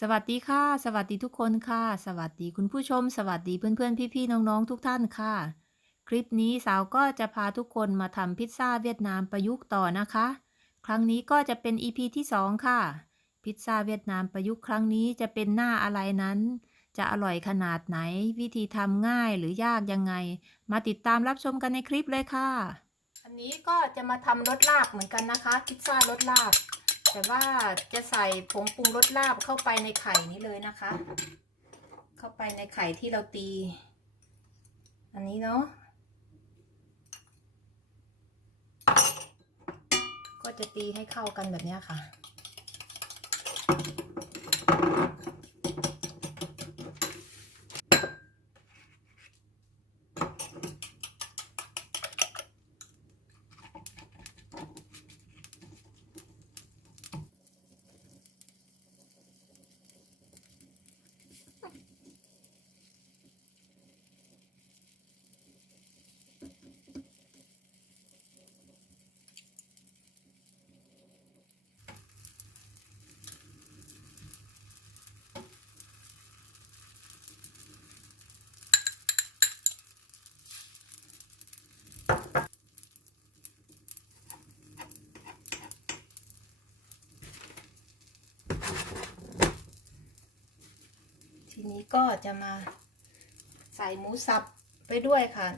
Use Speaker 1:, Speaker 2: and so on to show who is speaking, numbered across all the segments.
Speaker 1: สวัสดีค่ะ สวัสดีทุกคนค่ะ สวัสดีคุณผู้ชม สวัสดีเพื่อนๆ พี่ๆ น้องๆ ทุกท่านค่ะ คลิปนี้สาวก็จะพาทุกคนมาทำพิซซ่าเวียดนามประยุกต์ต่อนะคะ ครั้งนี้ก็จะเป็น EP ที่ 2 ค่ะ พิซซ่าเวียดนามประยุกต์ครั้งนี้จะเป็นหน้าอะไรนั้น จะอร่อยขนาดไหน วิธีทำง่ายหรือยากยังไง มาติดตามรับชมกันในคลิปเลยค่ะ อันนี้ก็จะมาทำรสลาบเหมือนกันนะคะ พิซซ่ารสลาบ แต่ว่าจะใส่ผงปรุงรสลาบเข้าไปในไข่นี้เลยนะคะ เข้าไปในไข่ที่เราตี อันนี้เนาะก็จะตีให้เข้ากันแบบนี้ค่ะ นี้ก็จะมาใส่หมูสับไปด้วยค่ะ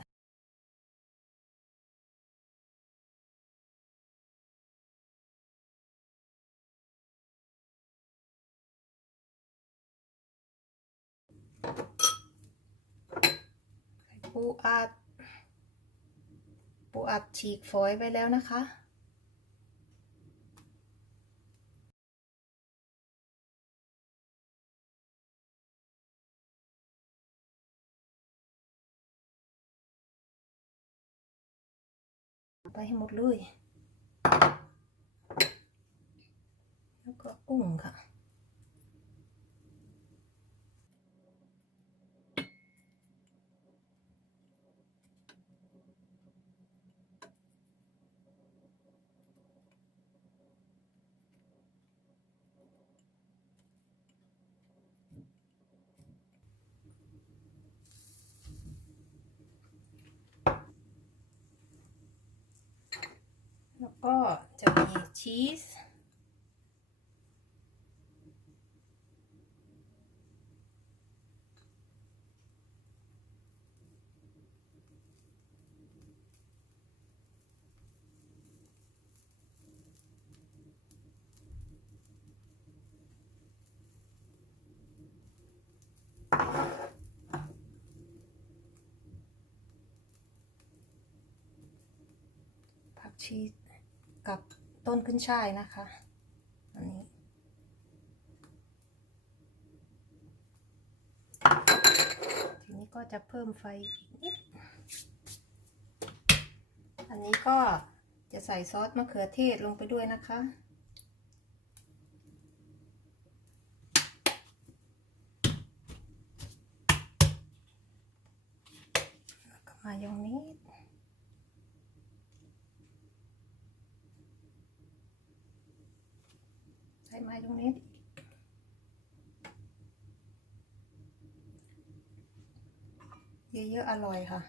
Speaker 1: ปูอัด ปูอัดฉีกฝอยไปแล้วนะคะ ไปให้หมดเลย แล้วก็กุ้งค่ะ แล้วก็จะมีชีสผั กับต้นขึ้นช่ายนะคะอันนี้ทีนี้ก็จะเพิ่มไฟอีกนิด อันนี้ก็จะใส่ซอสมะเขือเทศลงไปด้วยนะคะแล้วก็มายองเนส ใส่ม้ตรงนี้เยอะๆอร่อยค่ะ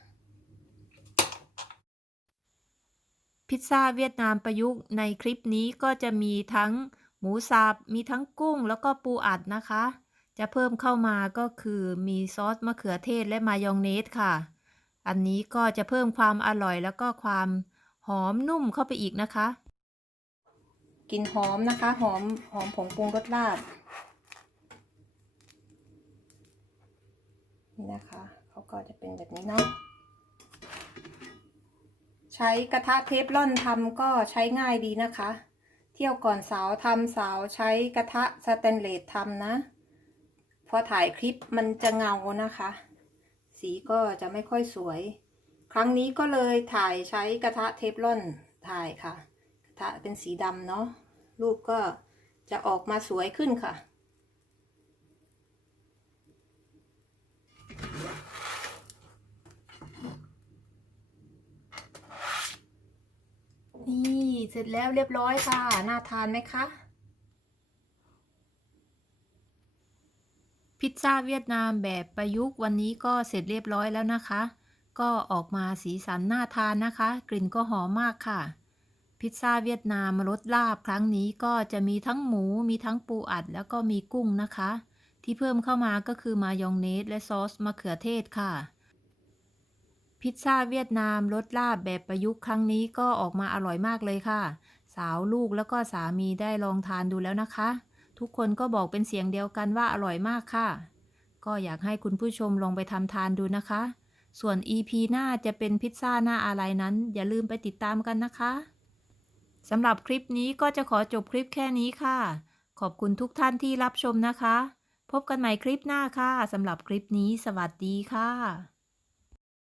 Speaker 1: พิซซ่าเวียดนามประยุกต์ในคลิปนี้ก็จะมีทั้งหมูสับมีทั้งกุ้งแล้วก็ปูอัดนะคะ จะเพิ่มเข้ามาก็คือมีซอสมะเขือเทศและมายองเนสค่ะ อันนี้ก็จะเพิ่มความอร่อยแล้วก็ความหอมนุ่มเข้าไปอีกนะคะ กลิ่นหอมนะคะ หอมหอมผงปรุงรสลาบนี่นะคะเขาก็จะเป็นแบบนี้เนาะใช้กระทะเทฟลอนทำก็ใช้ง่ายดีนะคะ เที่ยวก่อนสาวทำสาวใช้กระทะสแตนเลสทำนะพอถ่ายคลิปมันจะเงานะคะ สีก็จะไม่ค่อยสวย ครั้งนี้ก็เลยถ่ายใช้กระทะเทฟลอนถ่ายค่ะ ทะเป็นสีดำเนาะรูปก็จะออกมาสวยขึ้นค่ะ นี่เสร็จแล้วเรียบร้อยค่ะ น่าทานไหมคะ พิซซ่าเวียดนามแบบประยุกต์วันนี้ก็เสร็จเรียบร้อยแล้วนะคะ ก็ออกมาสีสันน่าทานนะคะ กลิ่นก็หอมมากค่ะ พิซซ่าเวียดนามรสลาบครั้งนี้ก็จะมีทั้งหมูมีทั้งปูอัดแล้วก็มีกุ้งนะคะ ที่เพิ่มเข้ามาก็คือมายองเนสและซอสมะเขือเทศค่ะ พิซซ่าเวียดนามรสลาบแบบประยุกต์ครั้งนี้ก็ออกมาอร่อยมากเลยค่ะ สาวลูกแล้วก็สามีได้ลองทานดูแล้วนะคะ ทุกคนก็บอกเป็นเสียงเดียวกันว่าอร่อยมากค่ะ ก็อยากให้คุณผู้ชมลองไปทำทานดูนะคะ ส่วน EP หน้าจะเป็นพิซซ่าหน้าอะไรนั้น อย่าลืมไปติดตามกันนะคะ สำหรับคลิปนี้ก็จะขอจบคลิปแค่นี้ค่ะ ขอบคุณทุกท่านที่รับชมนะคะ พบกันใหม่คลิปหน้าค่ะสำหรับคลิปนี้สวัสดีค่ะ